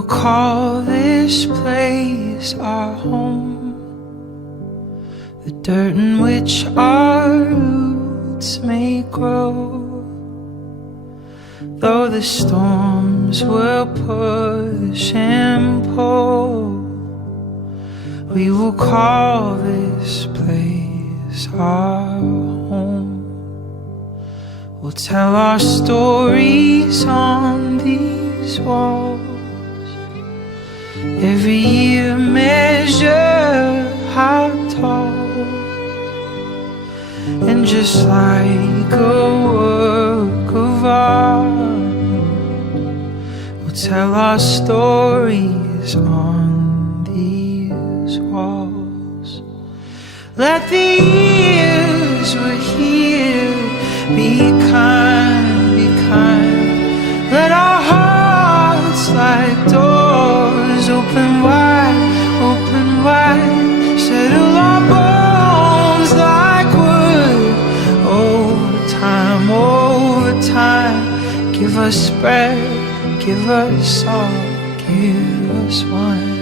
will call this place our home, the dirt in which our roots may grow. Though the storms will push and pull, we will call this place our home. We'll tell our stories on these walls. Every year measure how tall. And just like a work of art, we'll tell our stories on these walls. Let the years we're here be kind, be kind. Let our hearts like doors open wide, open wide. Settle our bones like wood over time, over time. Give us bread, give us salt, give us wine.